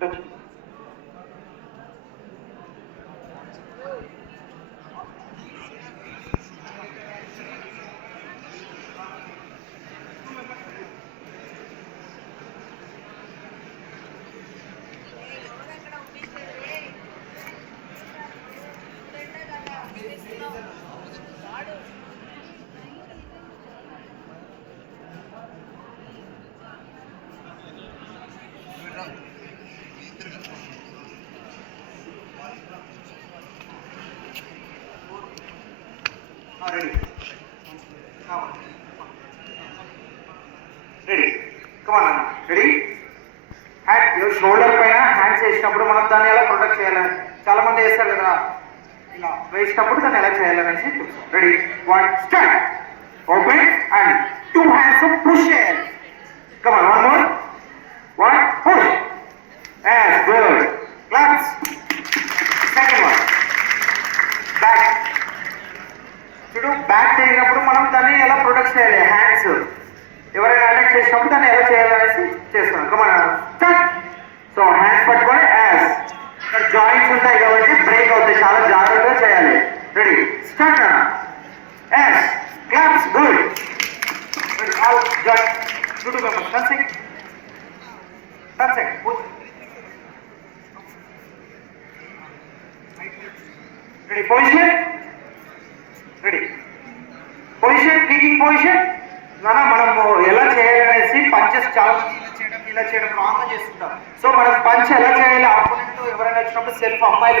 Ready. Ready. Come on, Anna. Ready? Hand, your shoulder పైన హ్యాండ్స్ వేసినప్పుడు మనం దాన్ని ఎలా ప్రొటెక్ట్ చేయాలి? చాలా మంది వేస్తారు కదా, ఇలా వేసినప్పుడు దాన్ని ఎలా చేయాలనేసి. రెడీ, 1 start. Open and 2 hands up, push it. Come on, one more. 1 push. Yes, good. Claps. Second one. Back. చూడు, బ్యాక్ తిరిగినప్పుడు మనం దాన్ని ఎలా ప్రొటెక్ట్ చేయాలి? హ్యాండ్స్ ఎవరైనా అటాక్ చేసినప్పుడు దాన్ని ఎలా చేయాలనేసి చేస్తాం. Come on start. సో హ్యాండ్స్ పట్టుకొని యాస్ ఇక్కడ జాయింట్స్ ఉంటాయి కాబట్టి బ్రేక్ అవుతాయి, చాలా జాగ్రత్తగా చేయాలి. రెడీ స్టార్ట్ అన్న. As claps, good. All joint good. Turn ready, position. Ready, position, kicking position. నాన్న మనము ఎలా చేయాలనేసి పంచెస్ చాలా మంది ఇలా చేయడం రాంగ్ చేస్తుంటాం. సో మనం పంచ్ ఎలా చేయాలి? ఆపోనెంట్ ఎవరైనా వచ్చినప్పుడు సెల్ఫ్ అమ్మాయిలు